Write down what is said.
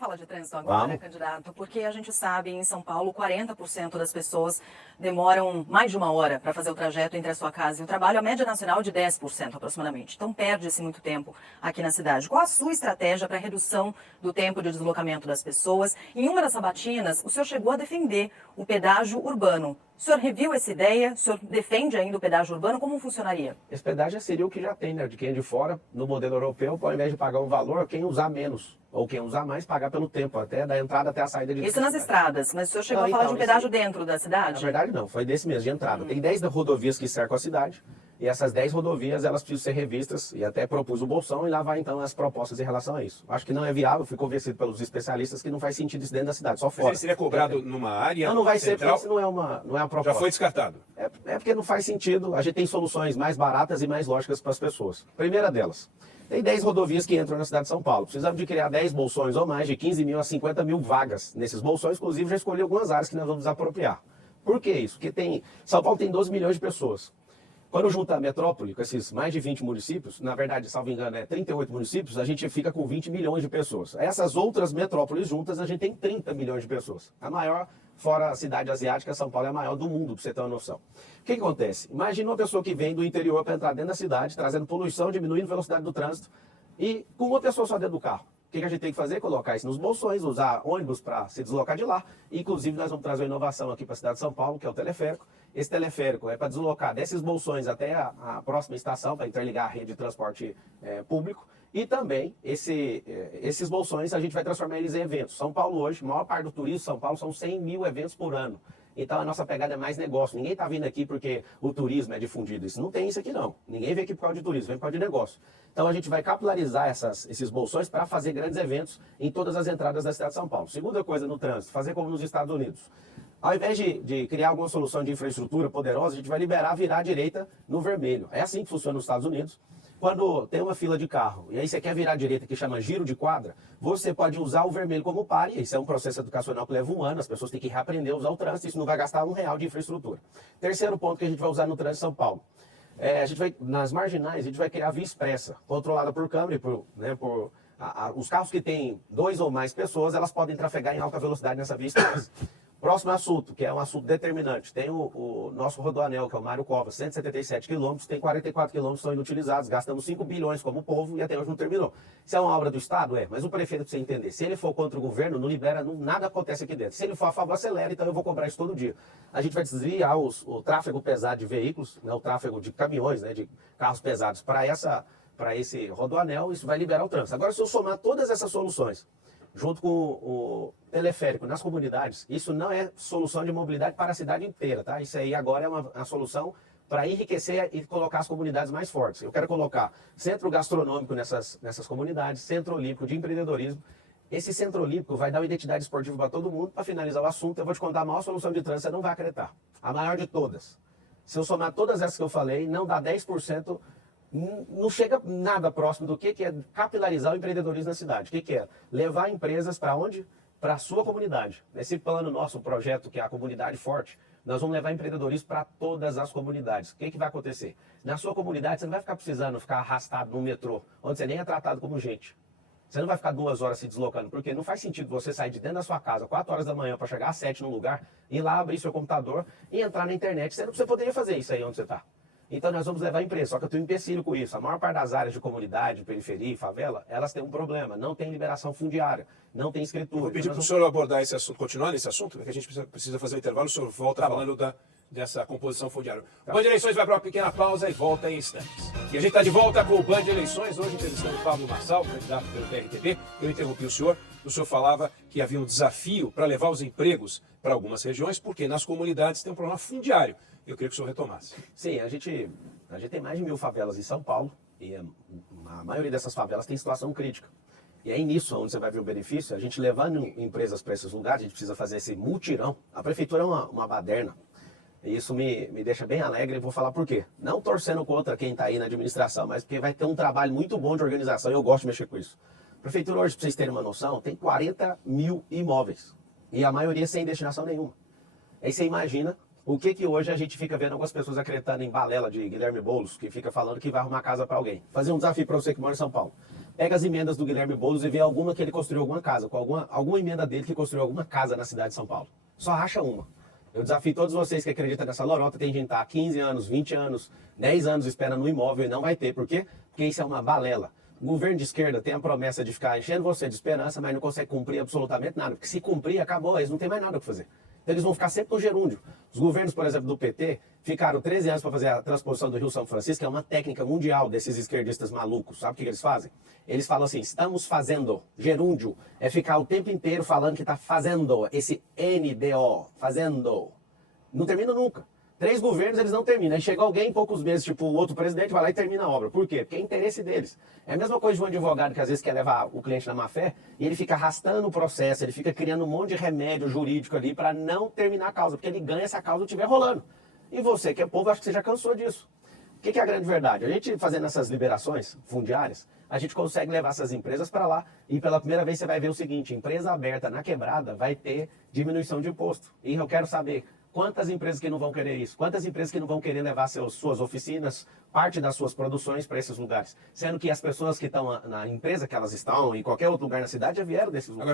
Vamos falar de trânsito agora, Vamos. candidato, porque a gente sabe, em São Paulo, 40% das pessoas demoram mais de uma hora para fazer o trajeto entre a sua casa e o trabalho, a média nacional de 10% aproximadamente. Então perde-se muito tempo aqui na cidade. Qual a sua estratégia para a redução do tempo de deslocamento das pessoas? Em uma das sabatinas, o senhor chegou a defender o pedágio urbano. O senhor reviu essa ideia? O senhor defende ainda o pedágio urbano? Como funcionaria? Esse pedágio seria o que já tem, né? De quem é de fora, no modelo europeu, ao invés de pagar um valor, quem usar menos, ou quem usar mais, pagar pelo tempo, até da entrada até a saída de Isso nas estradas, mas o senhor chegou a falar de um pedágio dentro da cidade? Na verdade não, foi desse mesmo, de entrada. Tem 10 rodovias que cercam a cidade, e essas 10 rodovias, elas precisam ser revistas, e até propus o Bolsão, e lá vai então as propostas em relação a isso. Acho que não é viável, fui convencido pelos especialistas que não faz sentido isso dentro da cidade, só fora. Mas ele seria cobrado numa área Não vai ser, central? porque isso não é uma proposta. Já foi descartado. É porque não faz sentido, a gente tem soluções mais baratas e mais lógicas para as pessoas. Primeira delas, tem 10 rodovias que entram na cidade de São Paulo. Precisamos de criar 10 bolsões ou mais, de 15 mil a 50 mil vagas nesses bolsões. Inclusive, já escolhi algumas áreas que nós vamos desapropriar. Por que isso? Porque São Paulo tem 12 milhões de pessoas. Quando junta a metrópole, com esses mais de 20 municípios, na verdade, salvo engano, 38 municípios, a gente fica com 20 milhões de pessoas. Essas outras metrópoles juntas, a gente tem 30 milhões de pessoas. A maior, fora a cidade asiática, São Paulo é a maior do mundo, para você ter uma noção. O que acontece? Imagina uma pessoa que vem do interior para entrar dentro da cidade, trazendo poluição, diminuindo a velocidade do trânsito, e com uma pessoa só dentro do carro. O que a gente tem que fazer? Colocar isso nos bolsões, usar ônibus para se deslocar de lá. Inclusive, nós vamos trazer uma inovação aqui para a cidade de São Paulo, que é o teleférico. Esse teleférico é para deslocar desses bolsões até a próxima estação, para interligar a rede de transporte público. E também, esses bolsões, a gente vai transformar eles em eventos. São Paulo hoje, a maior parte do turismo de São Paulo são 100 mil eventos por ano. Então, a nossa pegada é mais negócio. Ninguém está vindo aqui porque o turismo é difundido. Isso não tem isso aqui, não. Ninguém vem aqui por causa de turismo, vem por causa de negócio. Então, a gente vai capilarizar esses bolsões para fazer grandes eventos em todas as entradas da cidade de São Paulo. Segunda coisa no trânsito, fazer como nos Estados Unidos. Ao invés de criar alguma solução de infraestrutura poderosa, a gente vai liberar virar à direita no vermelho. É assim que funciona nos Estados Unidos. Quando tem uma fila de carro e aí você quer virar à direita, que chama giro de quadra, você pode usar o vermelho como pare. Isso é um processo educacional que leva um ano, as pessoas têm que reaprender a usar o trânsito, isso não vai gastar R$1 de infraestrutura. Terceiro ponto que a gente vai usar no trânsito de São Paulo. A gente vai, nas marginais, a gente vai criar via expressa, controlada por câmera, os carros que têm 2 ou mais pessoas, elas podem trafegar em alta velocidade nessa via expressa. Próximo assunto, que é um assunto determinante, tem o nosso rodoanel, que é o Mário Covas, 177 quilômetros, tem 44 quilômetros que são inutilizados, gastamos 5 bilhões como povo e até hoje não terminou. Isso é uma obra do Estado? É, mas o prefeito, para você entender, se ele for contra o governo, não libera, nada acontece aqui dentro. Se ele for a favor, acelera, então eu vou cobrar isso todo dia. A gente vai desviar o tráfego pesado de veículos, né, o tráfego de caminhões, né, de carros pesados para esse rodoanel, isso vai liberar o trânsito. Agora, se eu somar todas essas soluções, junto com o teleférico nas comunidades, isso não é solução de mobilidade para a cidade inteira, tá? Isso aí agora é uma solução para enriquecer e colocar as comunidades mais fortes. Eu quero colocar centro gastronômico nessas comunidades, centro olímpico de empreendedorismo. Esse centro olímpico vai dar uma identidade esportiva para todo mundo. Para finalizar o assunto, eu vou te contar a maior solução de trânsito, você não vai acreditar. A maior de todas. Se eu somar todas essas que eu falei, não dá 10%. Não chega nada próximo do que é capilarizar o empreendedorismo na cidade. O que é? Levar empresas para onde? Para a sua comunidade. Nesse plano nosso, o projeto que é a Comunidade Forte, nós vamos levar empreendedorismo para todas as comunidades. O que vai acontecer? Na sua comunidade, você não vai ficar precisando ficar arrastado no metrô, onde você nem é tratado como gente. Você não vai ficar 2 horas se deslocando, porque não faz sentido você sair de dentro da sua casa 4 horas da manhã para chegar às 7 num lugar, ir lá abrir seu computador e entrar na internet. Você poderia fazer isso aí onde você está. Então nós vamos levar a empresa, só que eu tenho um empecilho com isso. A maior parte das áreas de comunidade, periferia e favela, elas têm um problema, não tem liberação fundiária, não tem escritura. Vou pedir para o senhor abordar esse assunto, continuar nesse assunto, porque a gente precisa fazer o intervalo, o senhor volta falando dessa composição fundiária. O Band Eleições vai para uma pequena pausa e volta em instantes. E a gente está de volta com o Band Eleições, hoje entrevistando o Pablo Marçal, candidato pelo PRTB. Eu interrompi o senhor falava que havia um desafio para levar os empregos para algumas regiões, porque nas comunidades tem um problema fundiário. Eu queria que o senhor retomasse. Sim, a gente tem mais de 1000 favelas em São Paulo e a maioria dessas favelas tem situação crítica. E aí nisso, onde você vai ver o benefício, a gente levando empresas para esses lugares, a gente precisa fazer esse mutirão. A prefeitura é uma baderna. E isso me deixa bem alegre e vou falar por quê. Não torcendo contra quem está aí na administração, mas porque vai ter um trabalho muito bom de organização e eu gosto de mexer com isso. A prefeitura hoje, para vocês terem uma noção, tem 40 mil imóveis. E a maioria sem destinação nenhuma. Aí você imagina o que hoje a gente fica vendo algumas pessoas acreditando em balela de Guilherme Boulos, que fica falando que vai arrumar casa para alguém. Fazer um desafio para você que mora em São Paulo. Pega as emendas do Guilherme Boulos e vê alguma que ele construiu alguma casa, com alguma emenda dele que construiu alguma casa na cidade de São Paulo. Só acha uma. Eu desafio todos vocês que acreditam nessa lorota, tem gente que está há 15 anos, 20 anos, 10 anos esperando no imóvel e não vai ter. Por quê? Porque isso é uma balela. O governo de esquerda tem a promessa de ficar enchendo você de esperança, mas não consegue cumprir absolutamente nada. Porque se cumprir, acabou, eles não têm mais nada o que fazer. Então eles vão ficar sempre no gerúndio. Os governos, por exemplo, do PT, ficaram 13 anos para fazer a transposição do Rio São Francisco, que é uma técnica mundial desses esquerdistas malucos. Sabe o que eles fazem? Eles falam assim, estamos fazendo. Gerúndio é ficar o tempo inteiro falando que está fazendo. Esse NDO, fazendo. Não termina nunca. 3 governos eles não terminam. Aí chega alguém em poucos meses, tipo o outro presidente, vai lá e termina a obra. Por quê? Porque é interesse deles. É a mesma coisa de um advogado que às vezes quer levar o cliente na má fé e ele fica arrastando o processo, ele fica criando um monte de remédio jurídico ali para não terminar a causa, porque ele ganha se a causa estiver rolando. E você, que é povo, acho que você já cansou disso. O que é a grande verdade? A gente fazendo essas liberações fundiárias, a gente consegue levar essas empresas para lá e pela primeira vez você vai ver o seguinte, empresa aberta na quebrada vai ter diminuição de imposto. E eu quero saber quantas empresas que não vão querer isso? Quantas empresas que não vão querer levar suas oficinas, parte das suas produções para esses lugares? Sendo que as pessoas que estão na empresa que elas estão, em qualquer outro lugar na cidade, já vieram desses lugares.